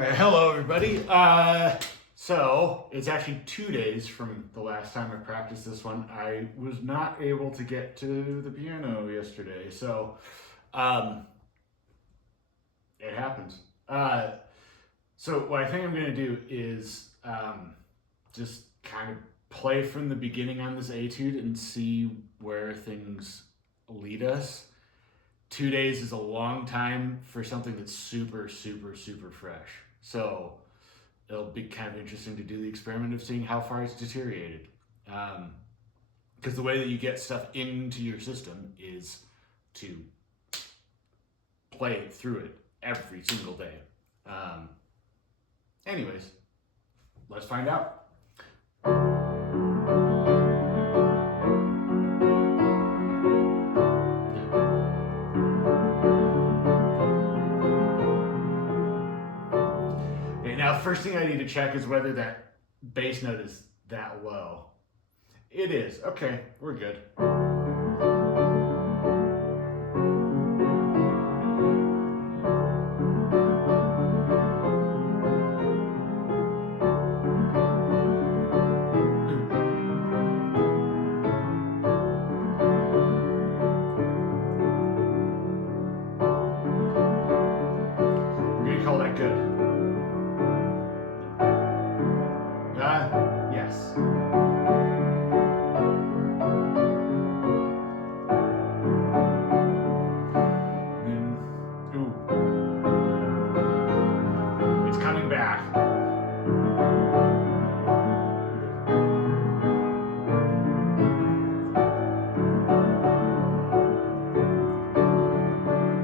Hello, everybody. So it's actually 2 days from the last time I practiced this one. I was not able to get to the piano yesterday, so it happens. So what I think I'm going to do is just kind of play from the beginning on this etude and see where things lead us. 2 days is a long time for something that's super, super, super fresh. So it'll be kind of interesting to do the experiment of seeing how far it's deteriorated. Because the way that you get stuff into your system is to play through it every single day. Anyways, let's find out. Now, first thing I need to check is whether that bass note is that low. It is. Okay, we're good. We're going to call that good. Yes. And then, ooh. It's coming back.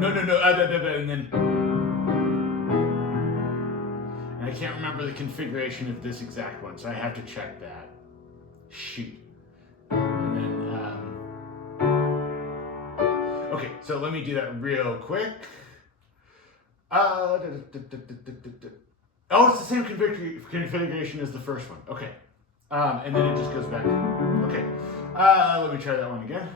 No, and then... And I can't remember the configuration of this exact one, so I have to check that. Shoot. And then, okay, so let me do that real quick. Oh, it's the same configuration as the first one. Okay. And then it just goes back. Okay. Let me try that one again.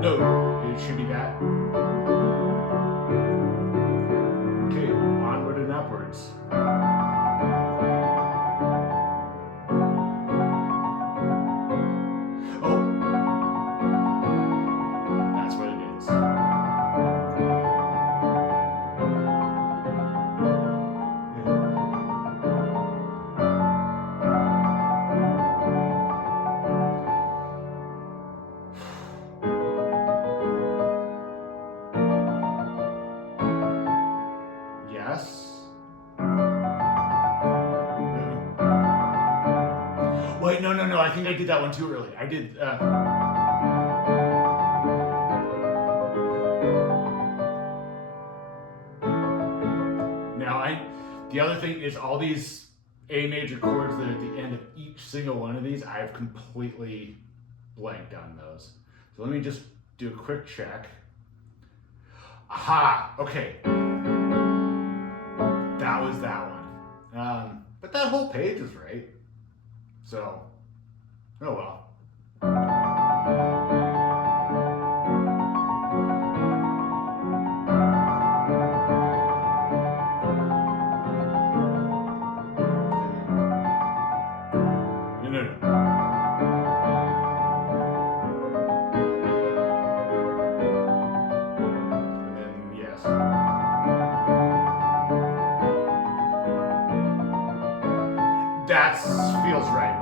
No, it should be that. Okay, onward and upwards. Oh, that's what it is. Yes. Wait, no. I think I did that one too early. I did. Now, the other thing is all these A major chords that are at the end of each single one of these, I've completely blanked on those. So let me just do a quick check. Aha! Okay. That was that one. But that whole page was right. So, oh well. No. And then, yes. That feels right.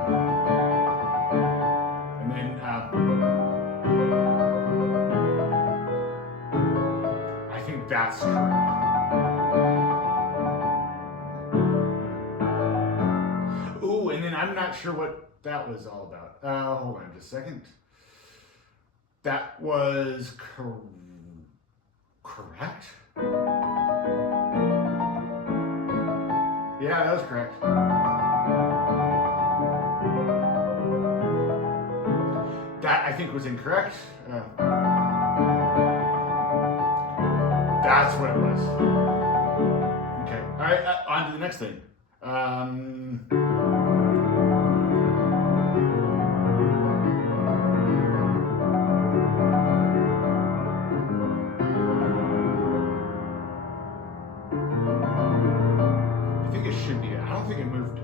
And then, I think that's correct. Ooh, and then I'm not sure what that was all about. Hold on just a second. That was correct? Yeah, that was correct. that I think was incorrect. That's what it was. Okay. All right. On to the next thing. I think it should be. I don't think it moved.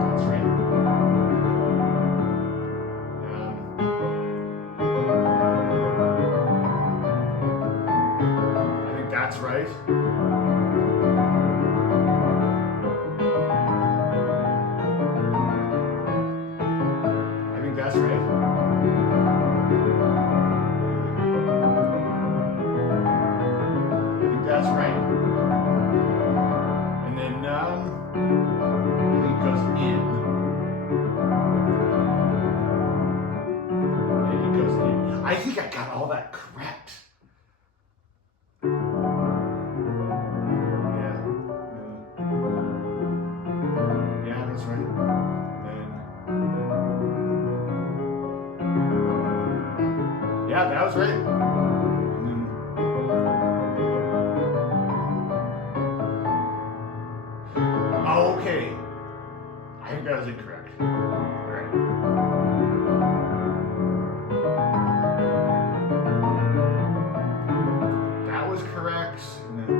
That's right. I think that's right. I think that's right. I think that's right. And then I think it goes in. And it goes in. I think I got all that correct. Yeah, that's right. Yeah, that was right. And then, oh, okay. I think that was incorrect. All right. That was correct. And then,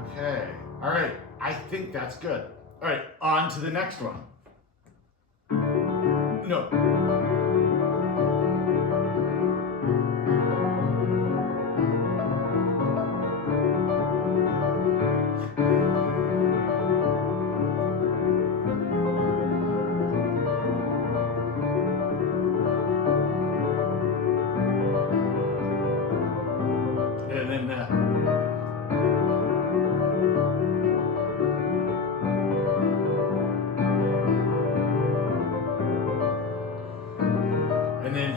okay. All right. I think that's good. All right. On to the next one. No. And then and then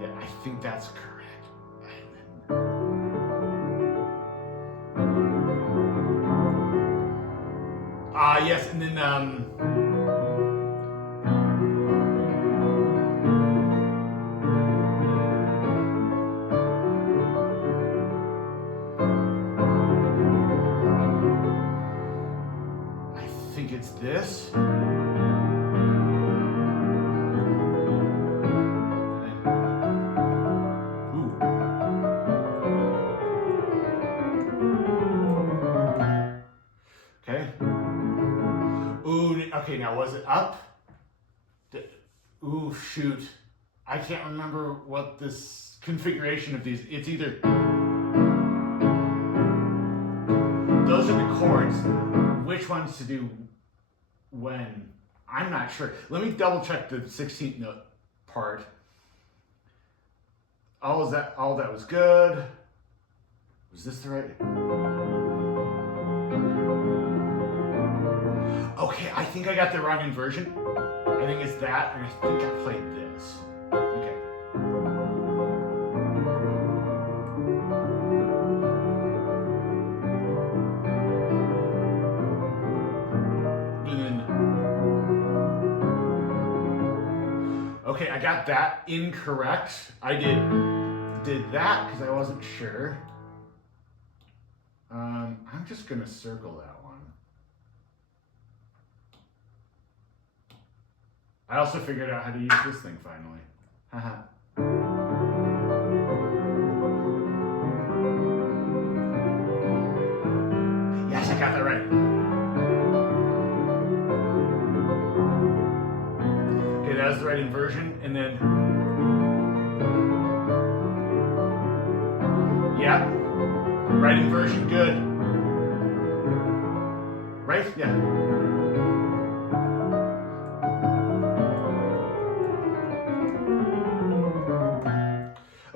yeah, I think that's correct. Yes, and then I think it's this. Ooh. Okay. Ooh, okay, now was it up? Ooh, shoot. I can't remember what this configuration of these, it's either, those are the chords. Which ones to do when? I'm not sure. Let me double check the 16th note part. All that was good. Was this the right? Okay, I think I got the wrong inversion. I think it's that, and I think I played this. Okay. Okay, I got that incorrect. I did that because I wasn't sure. I'm just gonna circle that one. I also figured out how to use this thing finally. Haha. Yes, I got that right. Okay, that was the right inversion, and then yeah, right inversion, good. Right? Yeah.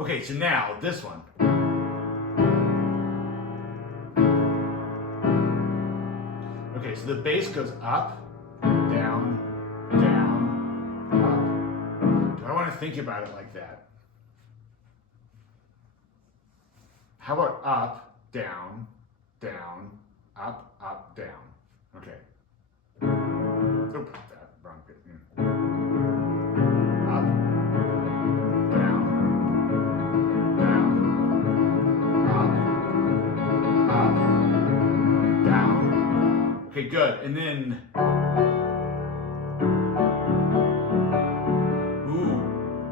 Okay, so now this one. Okay, so the bass goes up, down, down, up. Do I want to think about it like that? How about up, down, down, up, up, down? Okay. Oop, that wrong bit. Up, down, down, up, down. Okay, good. And then, ooh,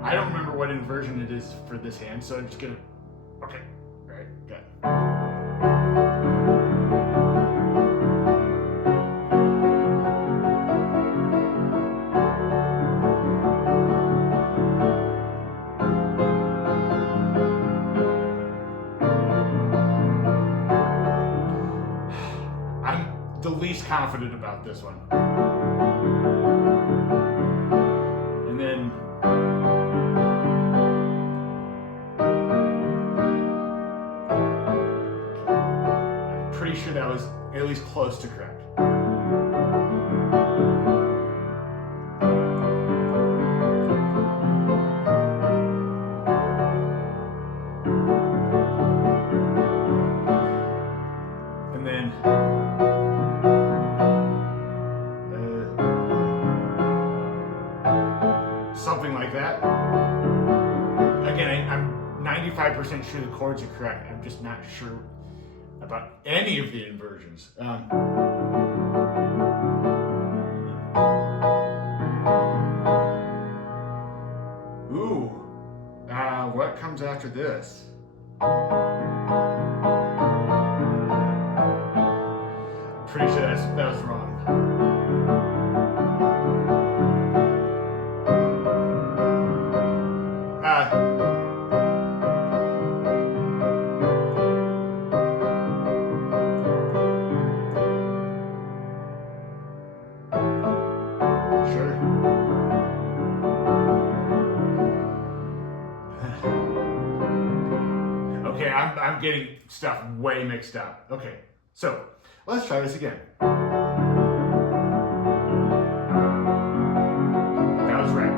I don't remember what inversion it is for this hand, so I'm just gonna, okay, all right, good. The least confident about this one. And then I'm pretty sure that was at least close to correct. And then something like that. Again, I'm 95% sure the chords are correct. I'm just not sure about any of the inversions. What comes after this? I'm pretty sure that was wrong. Okay, I'm getting stuff way mixed up. Okay, so let's try this again. That was right.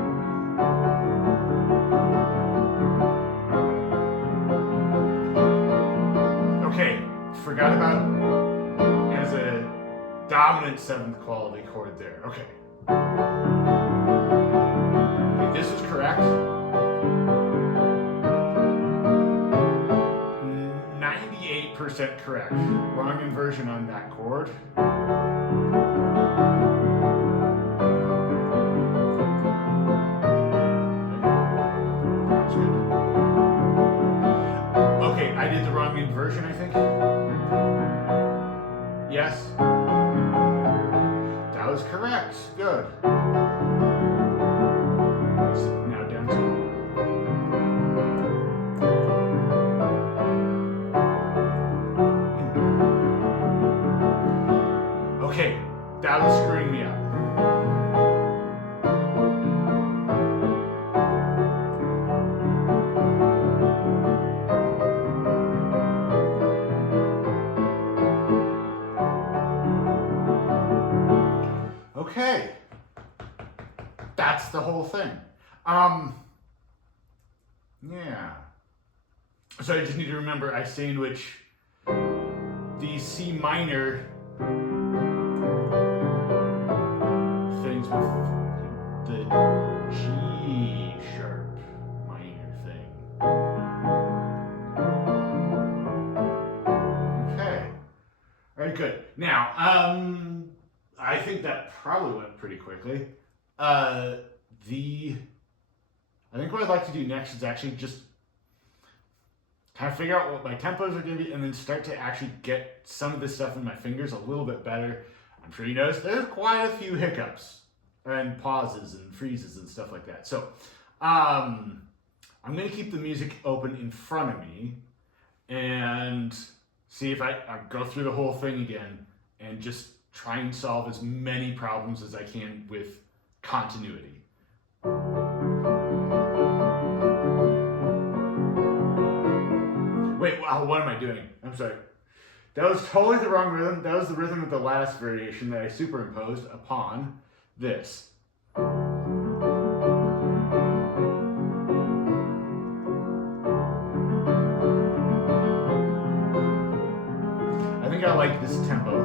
Okay, forgot about it as a dominant 7th quality chord there. Okay. Okay, this is correct. 98% correct. Wrong inversion on that chord. That's good. Okay, I did the wrong inversion, I think. Yes. That was correct. Good. Now down to. Okay, that was screwing me up. Okay, that's the whole thing. Yeah. So I just need to remember I sandwich the C minor things with the G sharp minor thing. Okay. All right, good. Now, I think that probably went pretty quickly. I think what I'd like to do next is actually just kind of figure out what my tempos are going to be and then start to actually get some of this stuff in my fingers a little bit better. I'm sure you noticed there's quite a few hiccups and pauses and freezes and stuff like that. So I'm going to keep the music open in front of me and see if I go through the whole thing again and just try and solve as many problems as I can with continuity. what am I doing? I'm sorry. That was totally the wrong rhythm. That was the rhythm of the last variation that I superimposed upon this. I think I like this tempo.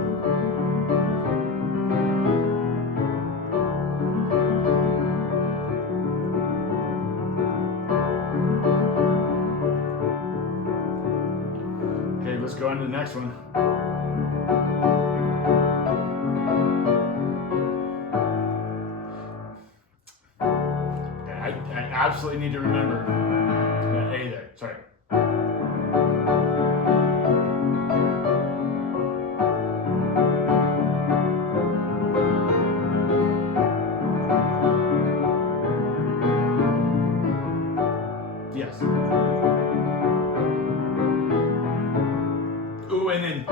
Okay, let's go on to the next one. I absolutely need to remember that A there. Sorry. Yes. Ooh, and then.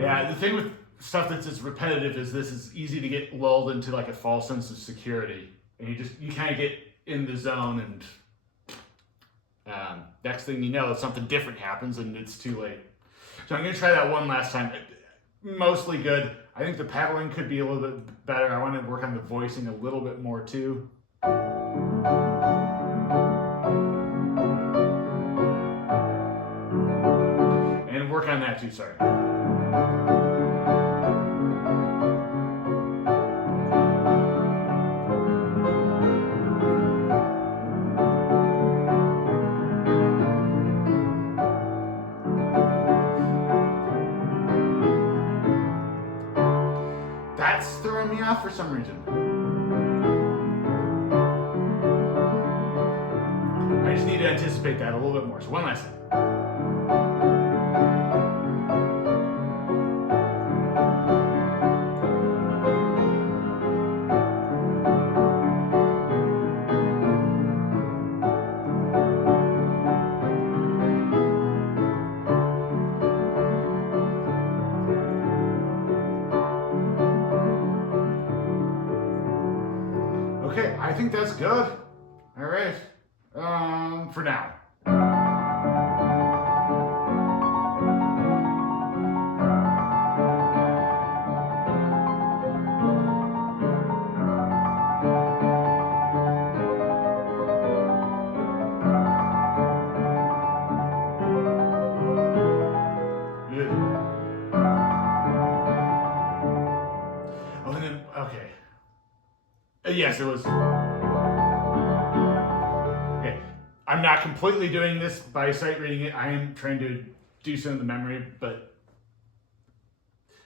Yeah, the thing with stuff that's as repetitive as this is easy to get lulled into like a false sense of security. And you kind of get in the zone, and next thing you know, something different happens and it's too late. So I'm going to try that one last time. Mostly good. I think the paddling could be a little bit better. I want to work on the voicing a little bit more too. And work on that too, sorry. That's throwing me off for some reason. I just need to anticipate that a little bit more. So one last time. Okay, I think that's good. All right. For now. Good. Oh, and then, okay. Yes, it was. Okay. I'm not completely doing this by sight reading it. I am trying to do some of the memory, but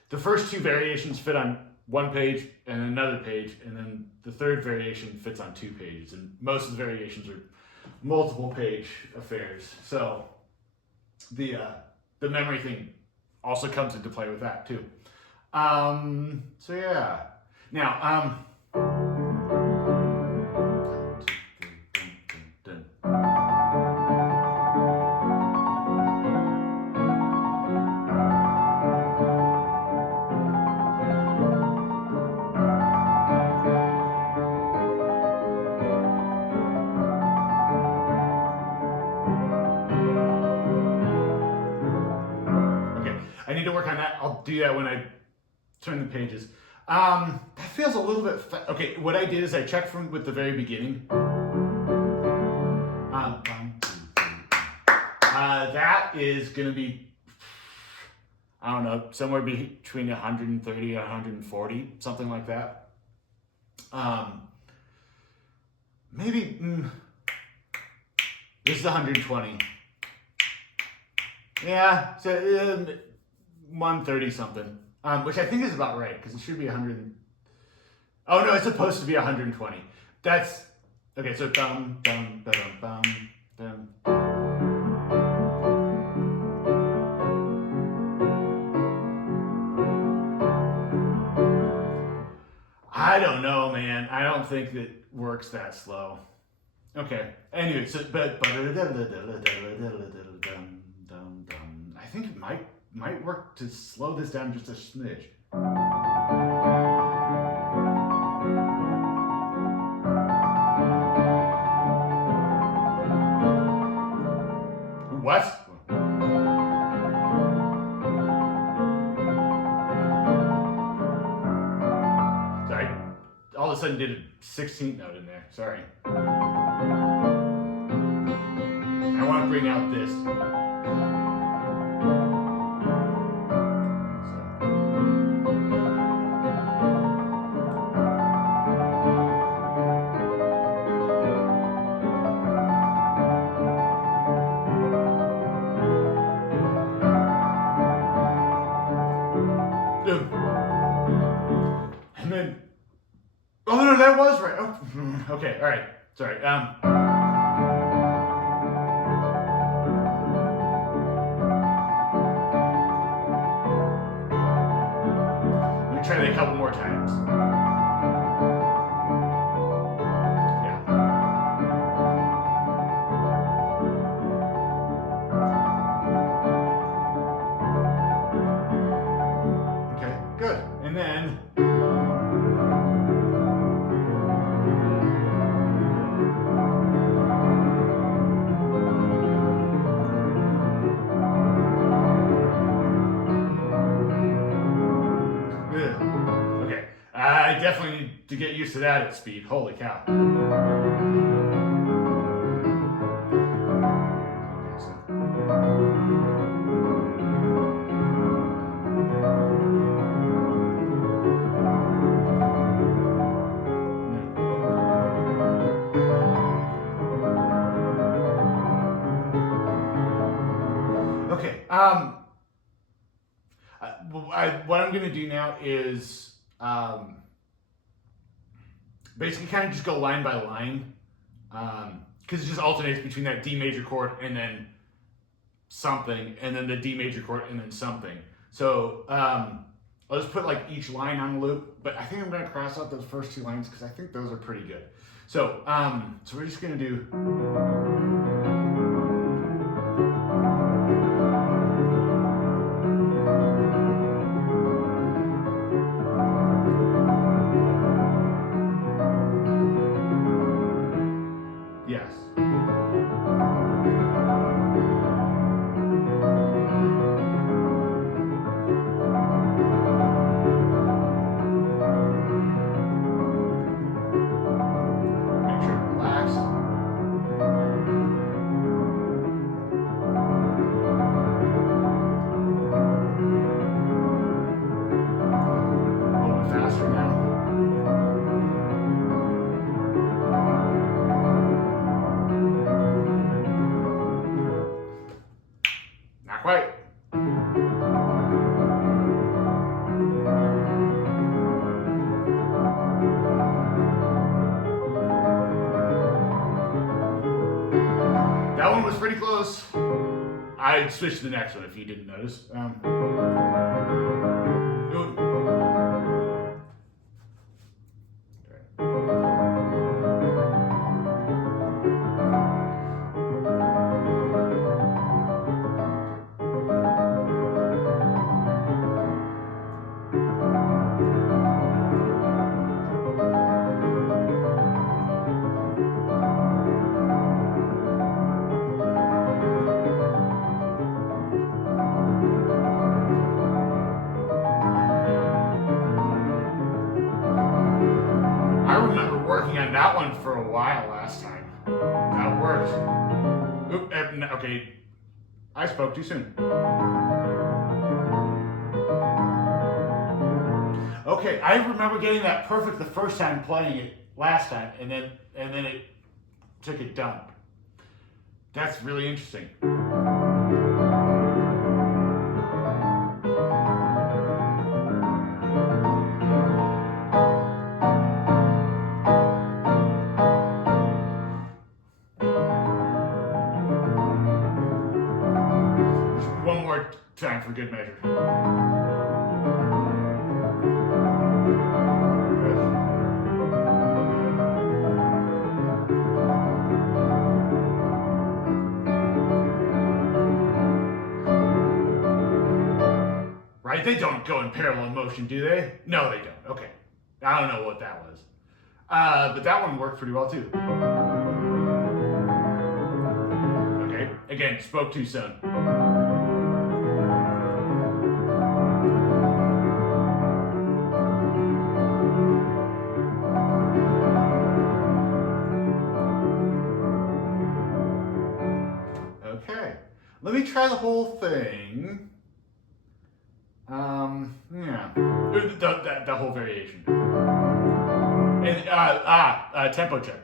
the first two variations fit on one page and another page, and then the third variation fits on 2 pages, and most of the variations are multiple page affairs. So the memory thing also comes into play with that too. So yeah. Now, I need to work on that. I'll do that when I turn the pages. That feels a little bit okay. What I did is I checked from with the very beginning. That is going to be, I don't know, somewhere between 130 and 140, something like that. Maybe this is 120. Yeah, so 130 something, which I think is about right because it should be 100. Oh no, it's supposed to be 120. That's okay. So bum bum bum bum bum. I don't know, man. I don't think that works that slow. Okay. Anyway, so but I think it might work to slow this down just a smidge. of a sudden did a 16th note in there. Sorry. I want to bring out this. And then, oh no, that was right. Oh, okay, all right. Sorry. Let me try that a couple more times. Yeah. Okay, good. And then. Okay, I definitely need to get used to that at speed. Holy cow. Okay, what I'm going to do now is basically kind of just go line by line, because it just alternates between that D major chord and then something, and then the D major chord and then something. So I'll just put like each line on a loop, but I think I'm going to cross out those first 2 lines because I think those are pretty good. So so we're just going to do. Yes. Make sure to relax. A little bit faster now. Not quite. That one was pretty close. I switched to the next one if you didn't notice. I remember working on that one for a while last time. That worked. Okay, I spoke too soon. Okay, I remember getting that perfect the first time playing it last time, and then it took a dump. That's really interesting. One more time for good measure. Right? They don't go in parallel motion, do they? No, they don't. Okay. I don't know what that was. But that one worked pretty well too. Okay. Again, spoke too soon. me try the whole thing. Yeah, the whole variation. And tempo check.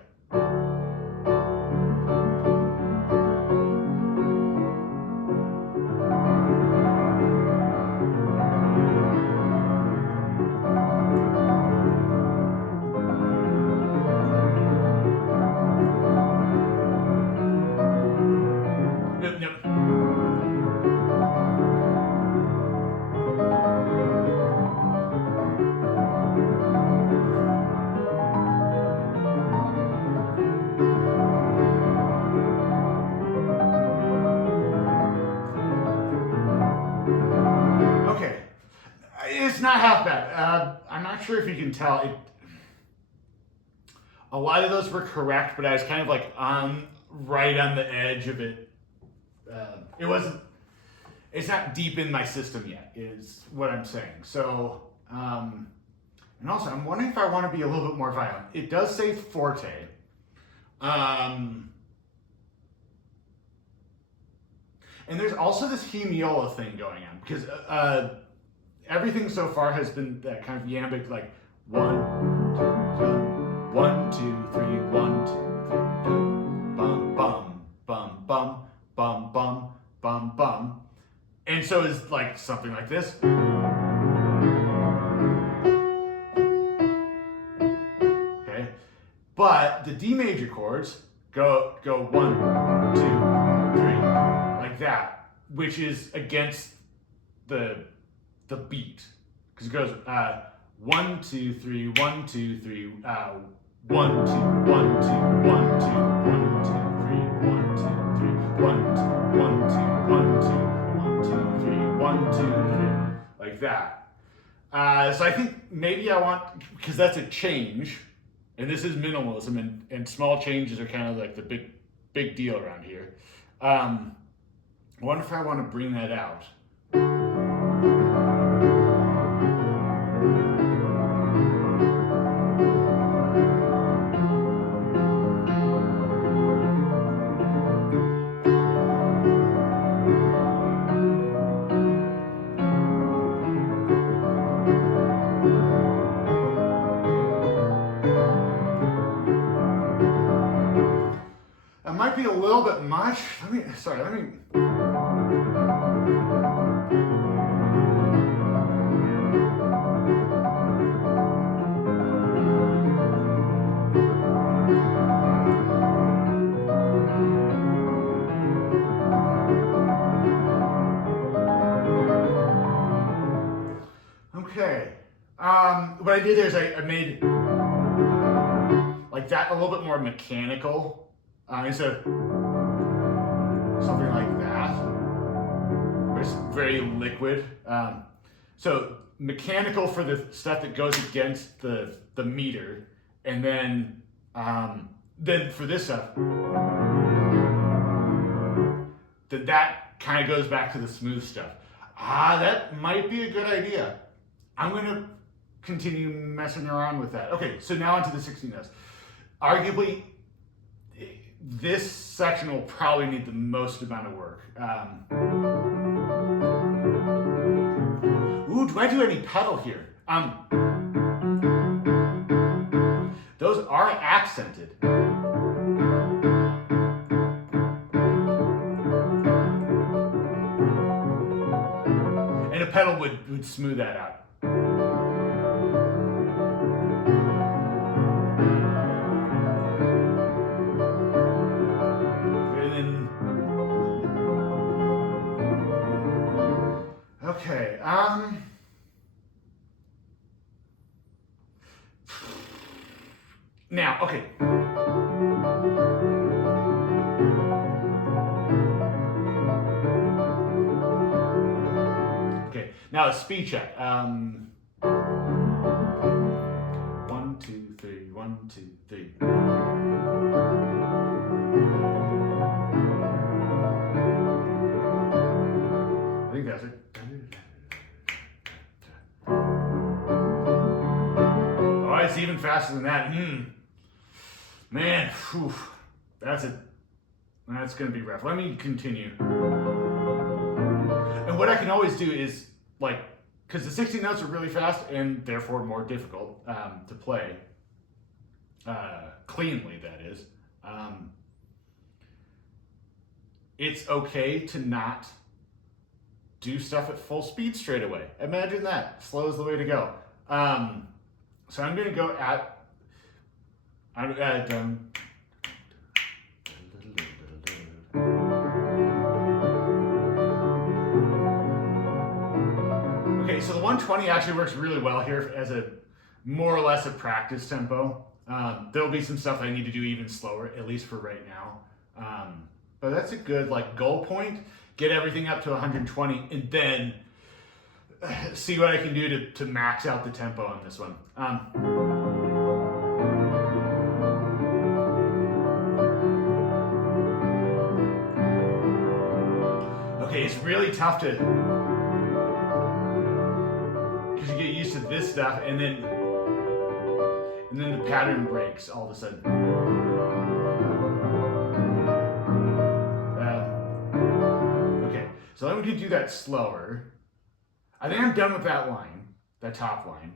Okay, it's not half bad. I'm not sure if you can tell. A lot of those were correct, but I was kind of like right on the edge of it. It wasn't. It's not deep in my system yet, is what I'm saying. So, and also, I'm wondering if I want to be a little bit more violent. It does say forte. And there's also this hemiola thing going on because everything so far has been that kind of iambic, like 1, 2, 1, 2, 3, 1, 2, 3, bum, bum, bum, bum, bum, bum, bum, bum. And so it's like something like this. Okay, but the D major chords go 1, 2, 3, like that, which is against the beat, because it goes 1, 2, 3, 1, 2, 3, 1, 2, 1, 2, 1, 2, 1, 2, 1, 2, 3, 1, 2, 3, 1, 2, 1, 2, 1, 2, 1, 2, 3, 1, 2, 3, like that. So I think maybe I want, because that's a change, and this is minimalism, and small changes are kind of like the big deal around here. I wonder if I want to bring that out. That might be a little bit much. Let me. Okay. What I did there is I made like that a little bit more mechanical. Instead of something like that, where it's very liquid. So mechanical for the stuff that goes against the meter, and then for this stuff, that kind of goes back to the smooth stuff. That might be a good idea. I'm gonna continue messing around with that. Okay, so now onto the 16 notes. Arguably, this section will probably need the most amount of work. Do I do any pedal here? Those are accented. And a pedal would smooth that out. Okay, now, okay. Okay, now a speed check. 1, 2, 3, 1, 2, 3. I think that's it. Oh, it's even faster than that. Man, whew, that's gonna be rough. Let me continue. what I can always do is, like, because the 16 notes are really fast and therefore more difficult to play cleanly, that is. It's okay to not do stuff at full speed straight away. Imagine that. Slow is the way to go. So I'm going to go okay, so the 120 actually works really well here as a more or less a practice tempo. There'll be some stuff I need to do even slower, at least for right now. But that's a good like goal point. Get everything up to 120 and then see what I can do to max out the tempo on this one. Okay, it's really tough to, because you get used to this stuff and then the pattern breaks all of a sudden. Okay, so I'm going to do that slower. I think I'm done with that line, that top line.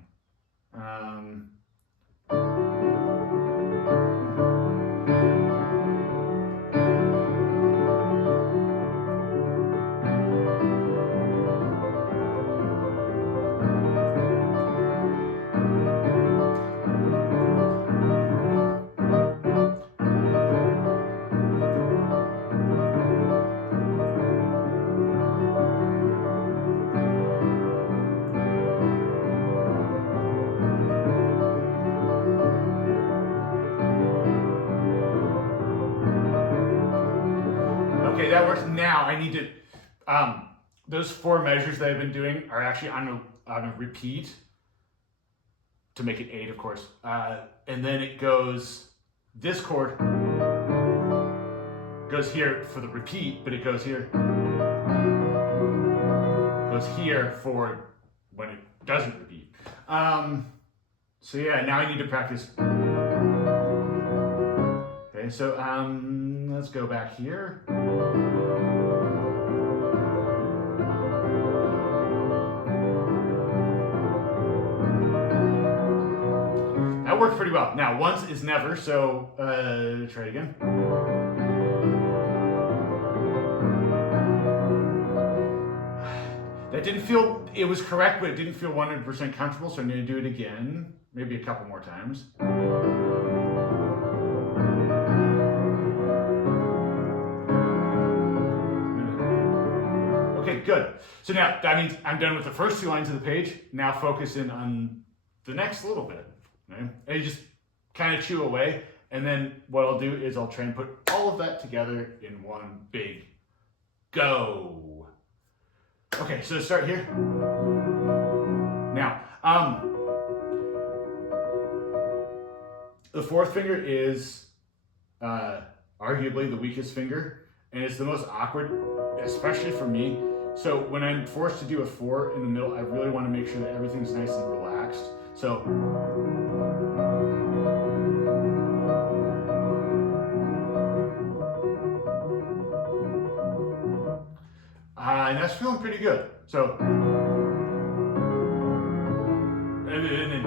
Okay, that works. Now I need to, those 4 measures that I've been doing are actually on a repeat to make it 8, of course. And then it goes, this chord goes here for the repeat, but it goes here. Goes here for when it doesn't repeat. So yeah, now I need to practice. Okay, so let's go back here. That worked pretty well. Now, once is never, so try it again. That didn't feel, it was correct, but it didn't feel 100% comfortable, so I'm going to do it again, maybe a couple more times. Okay, good. So now that means I'm done with the first 2 lines of the page. Now focus in on the next little bit. Right? And you just kind of chew away. And then what I'll do is I'll try and put all of that together in one big go. Okay, so start here. Now, the 4th finger is arguably the weakest finger, and it's the most awkward, especially for me. So when I'm forced to do a 4 in the middle, I really want to make sure that everything's nice and relaxed. So and that's feeling pretty good. So and then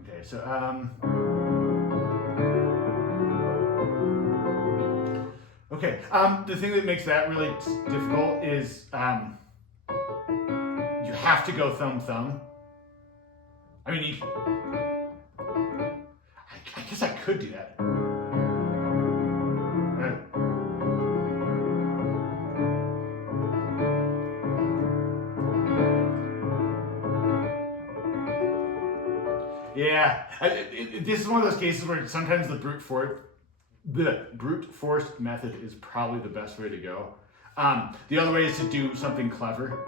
okay, so okay, the thing that makes that really difficult is you have to go thumb thumb. I mean, I guess I could do that. Yeah, this is one of those cases where sometimes the brute force method is probably the best way to go. The other way is to do something clever.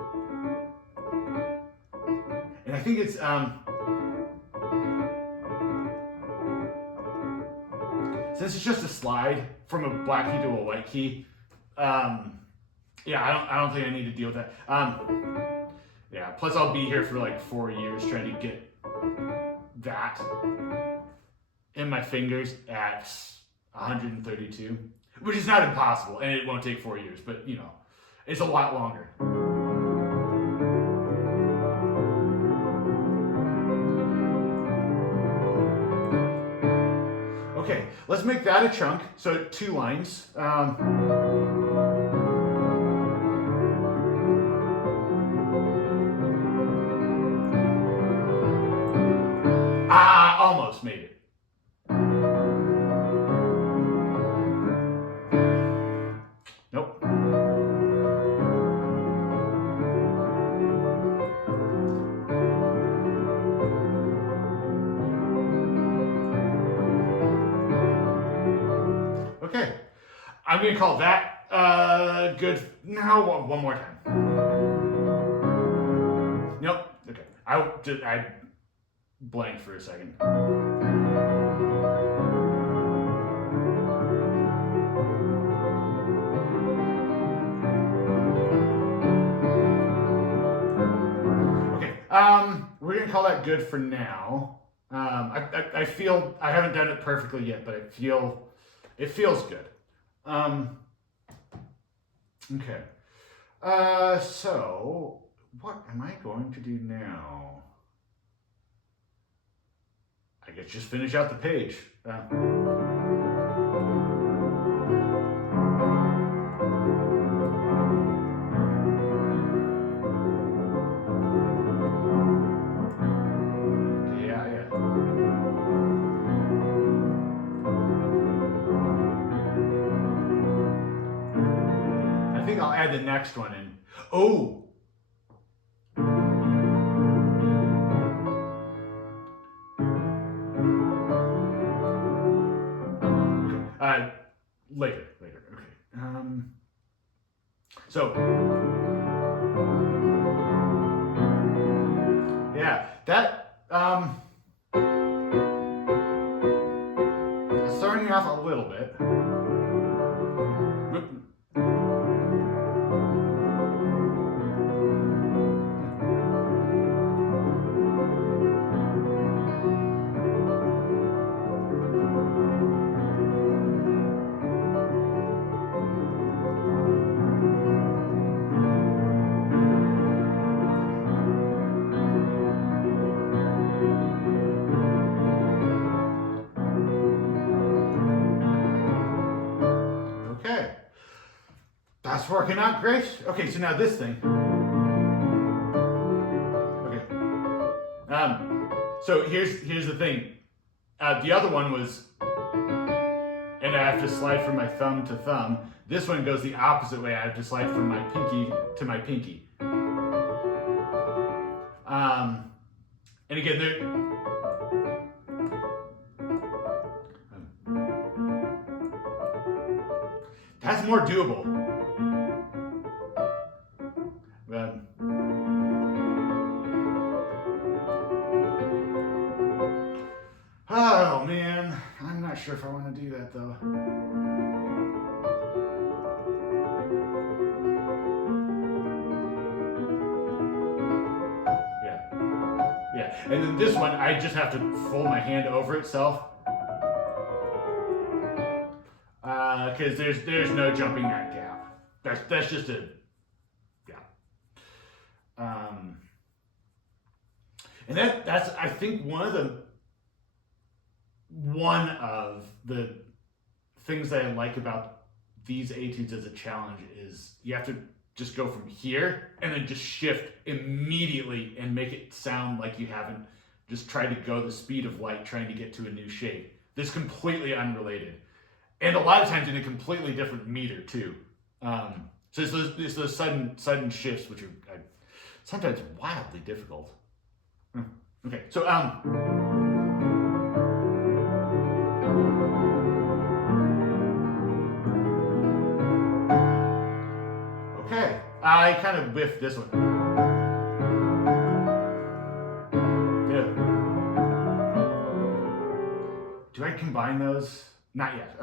And I think it's, since it's just a slide from a black key to a white key, yeah, I don't think I need to deal with that. Yeah, Plus I'll be here for like 4 years trying to get that in my fingers at 132, which is not impossible, and it won't take 4 years, but you know, it's a lot longer. Okay, let's make that a chunk. So 2 lines. Almost made it. Nope. Okay, I'm gonna call that good. Now one more time. Nope. Okay, I blanked for a second. Okay, we're gonna call that good for now. I feel I haven't done it perfectly yet, but it feels good. Okay. So what am I going to do now? I guess just finish out the page. I think I'll add the next one in. Oh! Later. Okay. So yeah, that it's throwing me off a little bit. Okay, that's working out great. Okay, so now this thing. Okay. So here's the thing. The other one was, and I have to slide from my thumb to thumb. This one goes the opposite way. I have to slide from my pinky to my pinky. And again, that's more doable. Oh man, I'm not sure if I want to do that though. Yeah, and then this one, I just have to fold my hand over itself. Because there's no jumping that gap. That's just a gap. And that's I think one of the things that I like about these etudes as a challenge is you have to just go from here and then just shift immediately and make it sound like you haven't just tried to go the speed of light trying to get to a new shape. This is completely unrelated. And a lot of times in a completely different meter too. So it's those sudden shifts which are sometimes wildly difficult. Okay, so okay, I kind of whiffed this one. Yeah. Do I combine those? Not yet.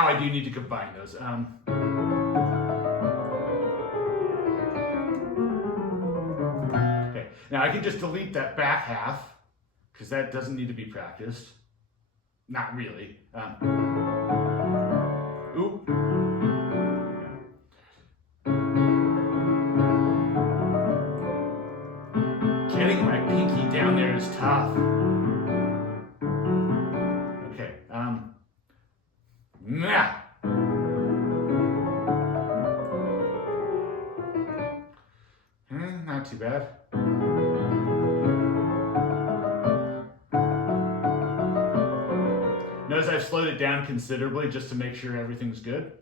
now I do need to combine those. Okay, now I can just delete that back half because that doesn't need to be practiced. Not really. Oop. Getting my pinky down there is tough. Okay, nah. Not too bad. Notice I've slowed it down considerably just to make sure everything's good.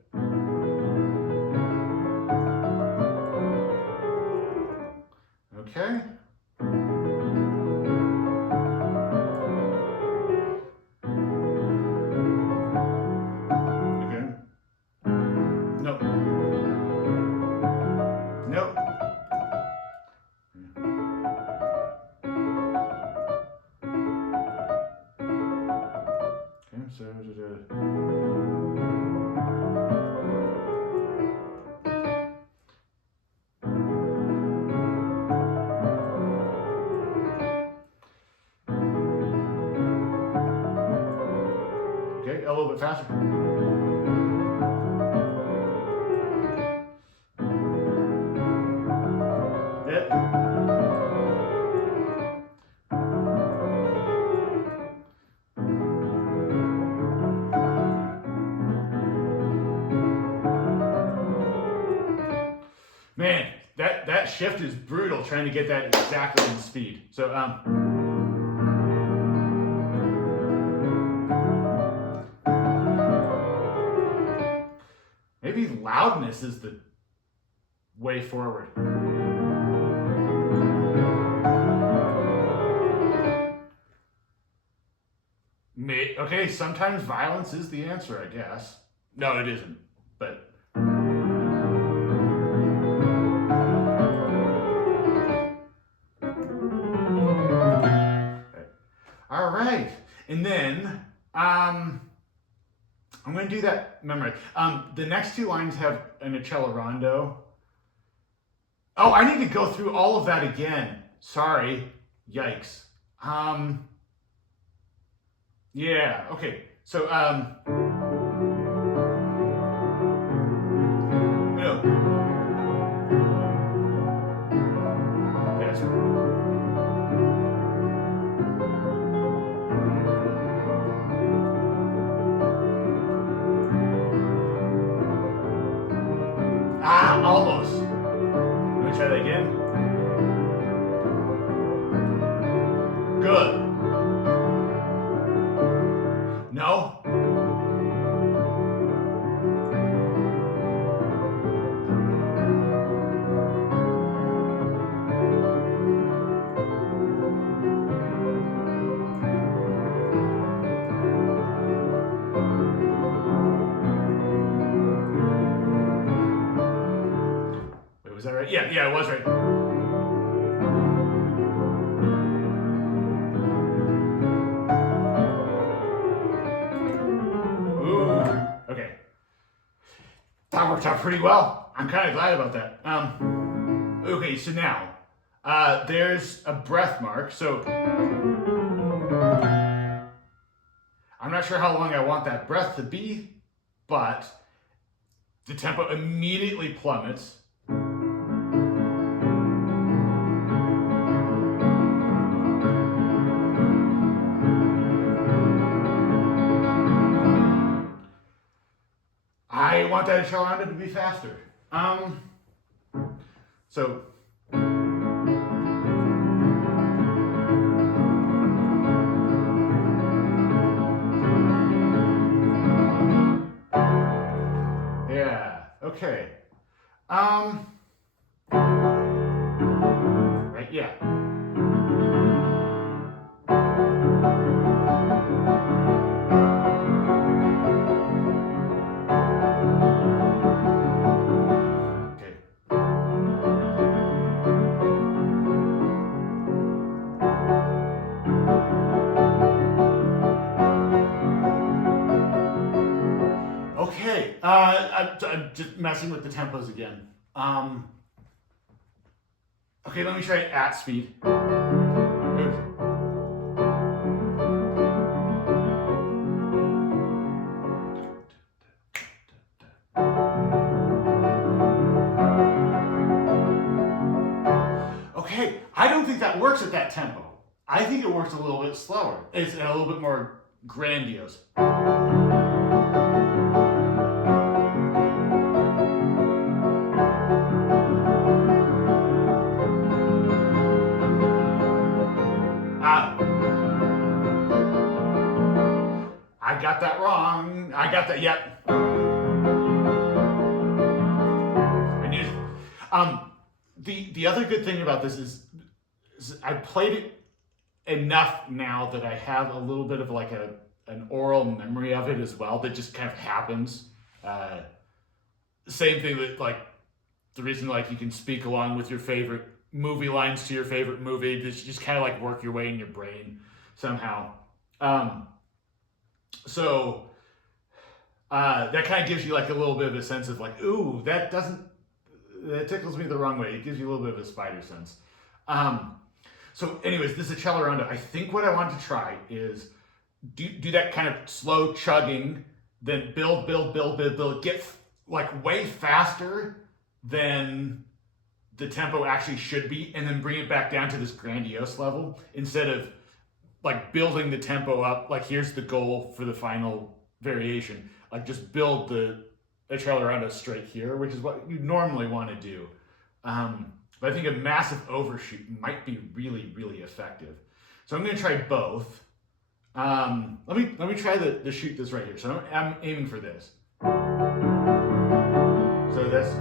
Okay. Again. Nope. Nope. Okay, so okay, a little bit faster. Man, that shift is brutal trying to get that exactly in speed. So maybe loudness is the way forward. Okay, sometimes violence is the answer, I guess. No, it isn't, but... All right, and then I'm going to do that memory. The next two lines have an accelerando. Oh, I need to go through all of that again. Sorry, yikes. Yeah, okay. So no. Yes. Almost. Let me try that again. Good. No. Wait, was that right? Yeah, it was right. Okay. That worked out pretty well. I'm kind of glad about that. Okay, so now, there's a breath mark. So, I'm not sure how long I want that breath to be, but the tempo immediately plummets. I want that accelerando to be faster. So yeah, okay. Right, yeah. I'm just messing with the tempos again. Okay, let me try it at speed. Okay, I don't think that works at that tempo. I think it works a little bit slower. It's a little bit more grandiose. I got that wrong. I got that, yep. I knew the other good thing about this is I played it enough now that I have a little bit of like an oral memory of it as well that just kind of happens. Same thing that like the reason like you can speak along with your favorite movie lines to your favorite movie, just kind of like work your way in your brain somehow. So that kind of gives you like a little bit of a sense of like, ooh, that tickles me the wrong way. It gives you a little bit of a spider sense. So anyways, this is a cello rondo. I think what I want to try is do that kind of slow chugging, then build, get like way faster than the tempo actually should be, and then bring it back down to this grandiose level instead of like building the tempo up. Like here's the goal for the final variation. Like just build the cello rondo straight here, which is what you normally want to do. But I think a massive overshoot might be really, really effective. So I'm going to try both. Let me try the shoot this right here. So I'm aiming for this. So that's,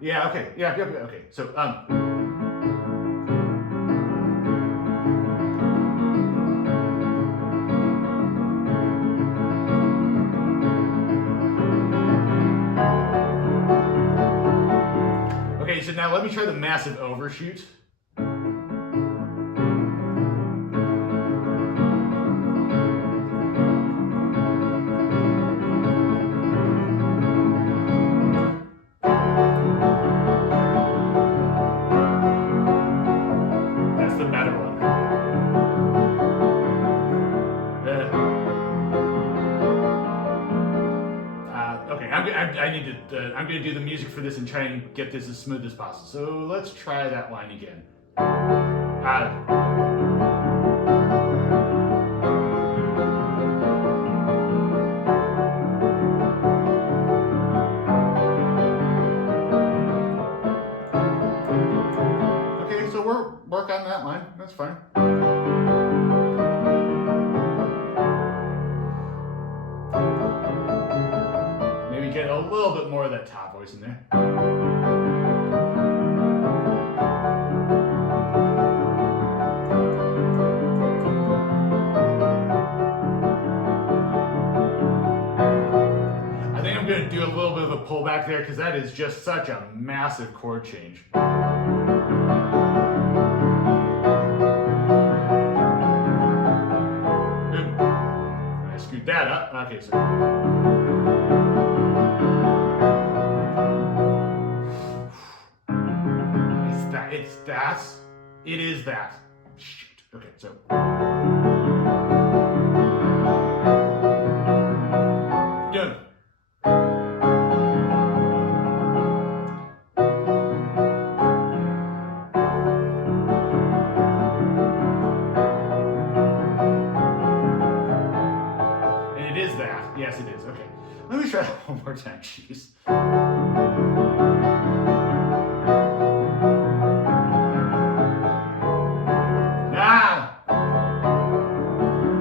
yeah, okay, yeah, okay. So okay, so now let me try the massive overshoot. That's the better one. Okay, I need to. I'm going to do the music for this and try and get this as smooth as possible. So let's try that line again. Okay, so work on that line. That's fine. Maybe get a little bit more of that top voice in there. I think I'm going to do a little bit of a pullback there because that is just such a massive chord change. Oop. I screwed that up. Okay, so. It is that. Shoot. Okay, so. Good. And it is that. Yes, it is. Okay. Let me try that one more time. Jeez.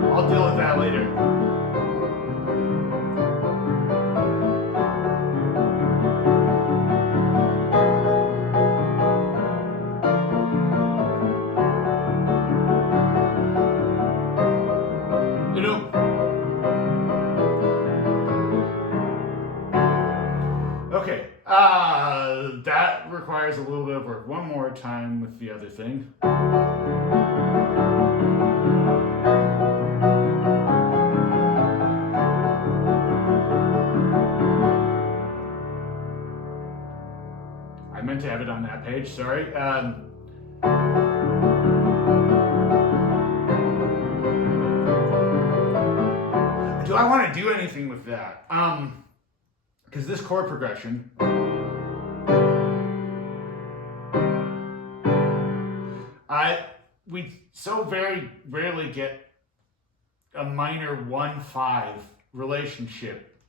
I'll deal with that later. Okay, that requires a little bit of work. One more time with the other thing. to have it on that page, sorry. Do I want to do anything with that? Because this chord progression, we so very rarely get a minor 1-5 relationship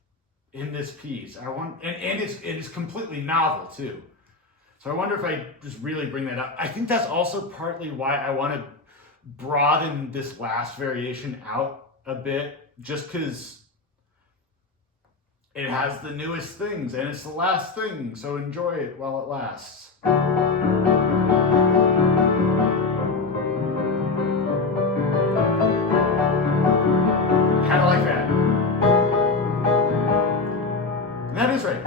in this piece. And it's completely novel too. So I wonder if I just really bring that up. I think that's also partly why I want to broaden this last variation out a bit, just because it has the newest things and it's the last thing, so enjoy it while it lasts. Kind of like that. And that is right.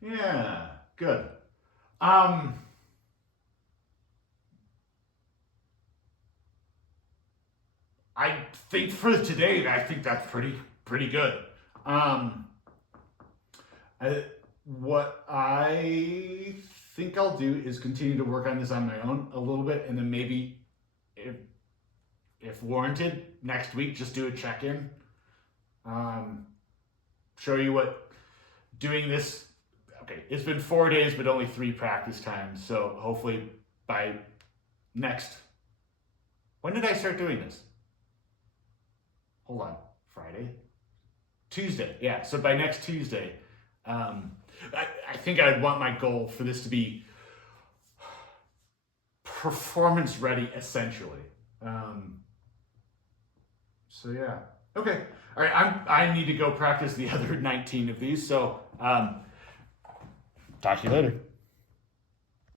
Yeah, good. I think for today, I think that's pretty good. What I think I'll do is continue to work on this on my own a little bit, and then maybe, if warranted, next week just do a check-in. Show you what doing this. Okay, it's been 4 days, but only 3 practice times. So hopefully by next. When did I start doing this? Hold on, Friday, Tuesday. Yeah, so by next Tuesday, I think I'd want my goal for this to be performance ready, essentially. So yeah, okay. All right, I need to go practice the other 19 of these. So talk to you later.